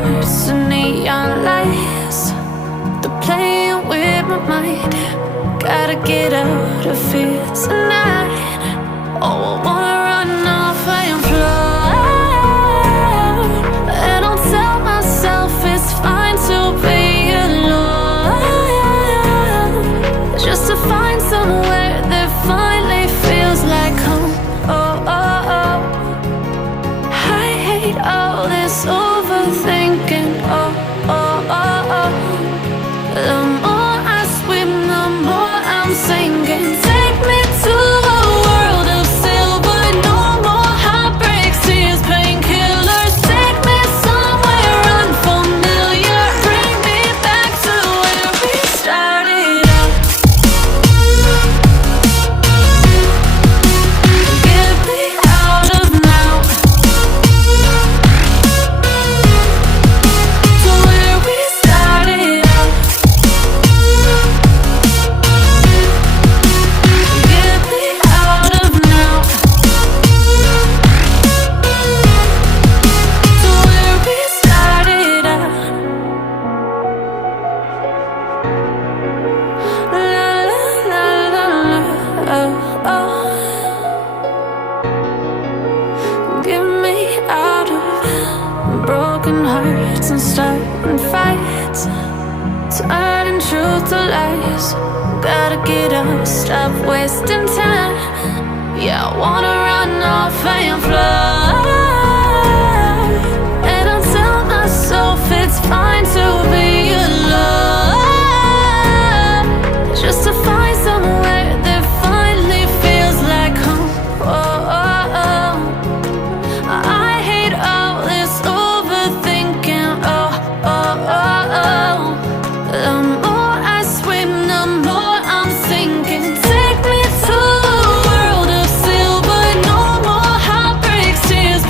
hearts and neon lights. They're playing with my mind. Gotta get out of here tonight. Oh, I wanna run off and fly. And I'll tell myself it's fine to be alone, just to find somewhere that finally feels like home. Oh, oh, oh. I hate all this overthinking. Oh, oh, oh, oh. The more I swim, the more I'm sinking. Take me to a world of silver. No more heartbreaks, tears, painkillers. Take me somewhere unfamiliar. Bring me back to where we started out. Get me out of now, to where we started out. Get me out of now, to where we started out. La la la la la, oh, oh. Get me out of broken hearts and starting fights, turning truth to lies. Gotta get up, stop wasting time. Yeah, I wanna run off and fly. And I'll tell myself it's fine to be alone, just to find somewhere that finally feels like home. Oh, oh, oh. I hate all this overthinking. Oh, oh, oh, oh. The more I swim, the more I'm sinking. Take me to a world of silver. No more heartbreaks, tears,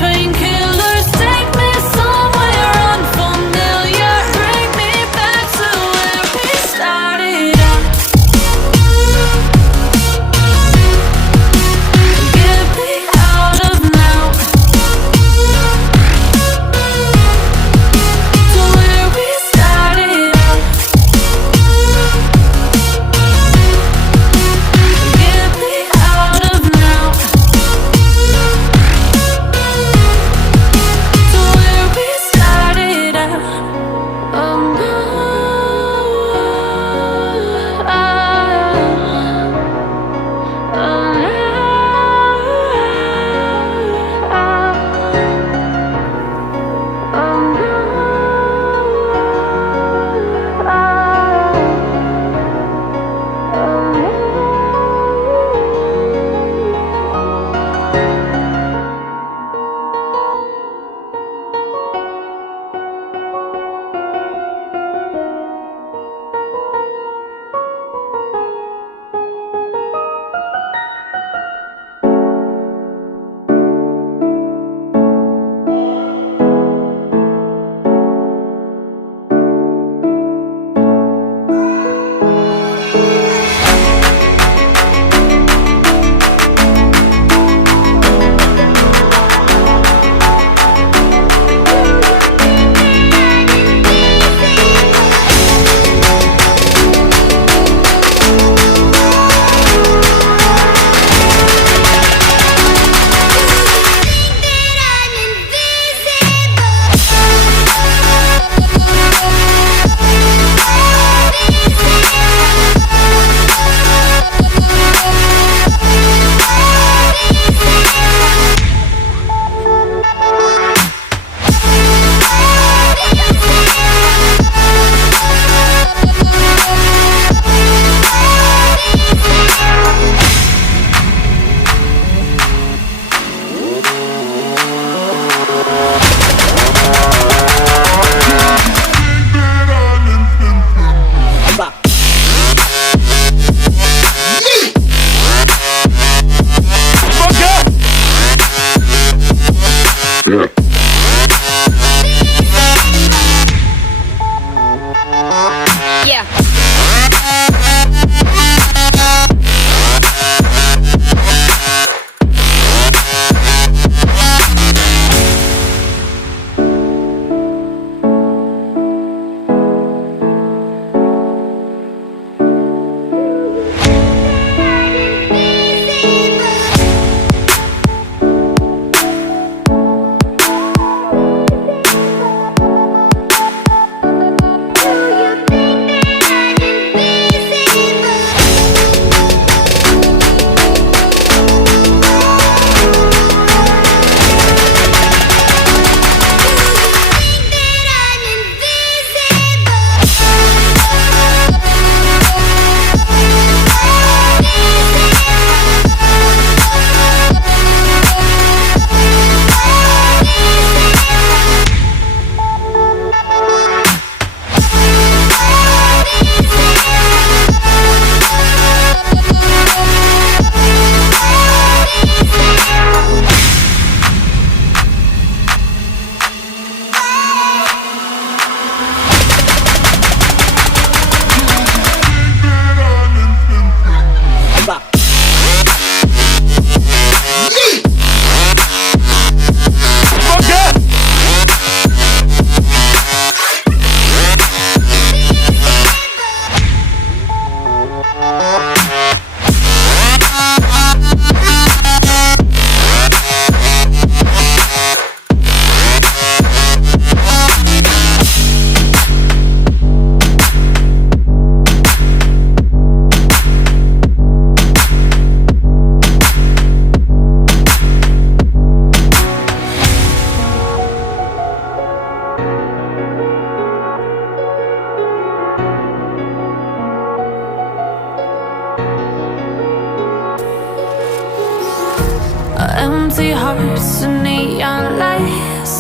Empty hearts and neon lights,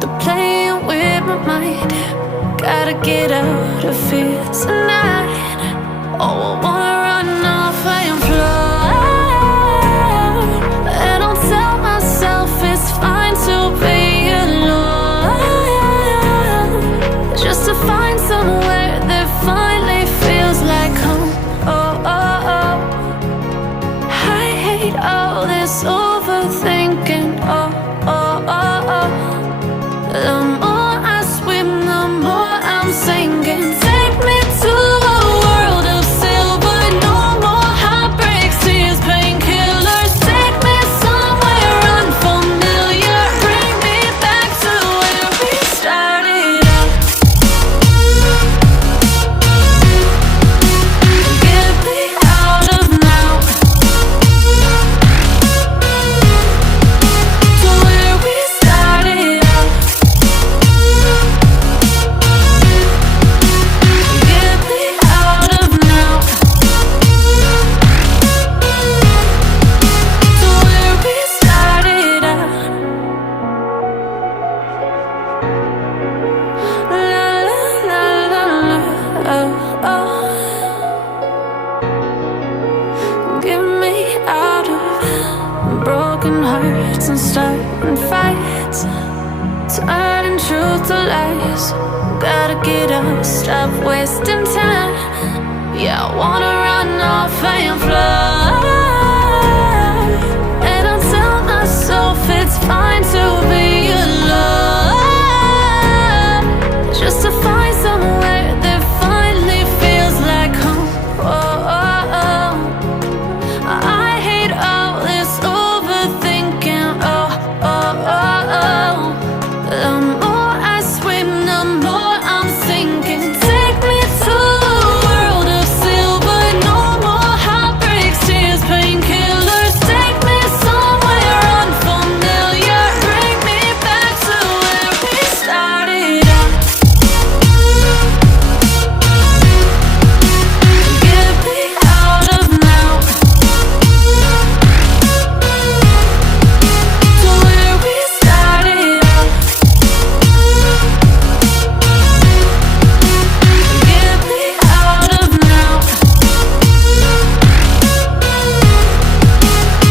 they're playing with my mind. Gotta get out of here tonight. Oh, I wanna run off and fly, and I'll tell myself it's fine to be alone, just to find somewhere that finally feels like home. Oh, oh, oh. I hate all this overthinking. Oh, oh, oh, oh. The more I swim, the more I'm sinking. Take me to a world of silver. No more heartbreaks, tears, painkillers. Take me somewhere unfamiliar. Bring me back to where we started out. Get me out of now, to where we started out. Get me out of now, to where we started out. La la la la la, oh, oh. Get me out of broken hearts and starting fights, turning truth to lies. Gotta get up, stop wasting time. Yeah, I wanna run off and fly, and I'll tell myself it's fine to be alone, just to find somewhere that finally feels like home. Oh, oh, oh. I hate all this overthinking. Oh, oh, oh, oh. The more I swim, the more I'm sinking. Take me to a world of silver. No more heartbreaks, tears, painkillers. Take me somewhere unfamiliar. Bring me back to where we started out. Get me out of now, to where we started out. Get me out of now,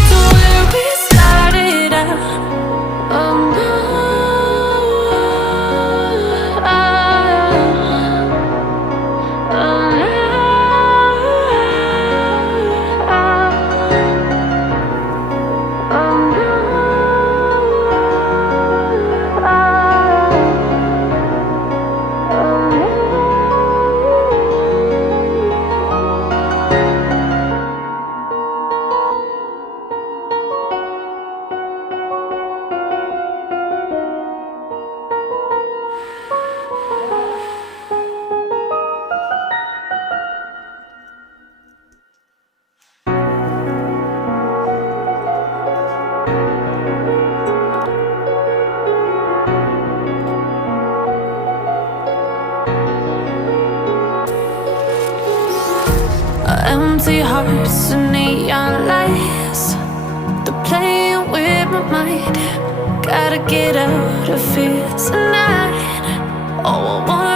to where we started out. Oh no, oh empty hearts and neon lights, they're playing with my mind. Gotta get out of here tonight. Oh, I wanna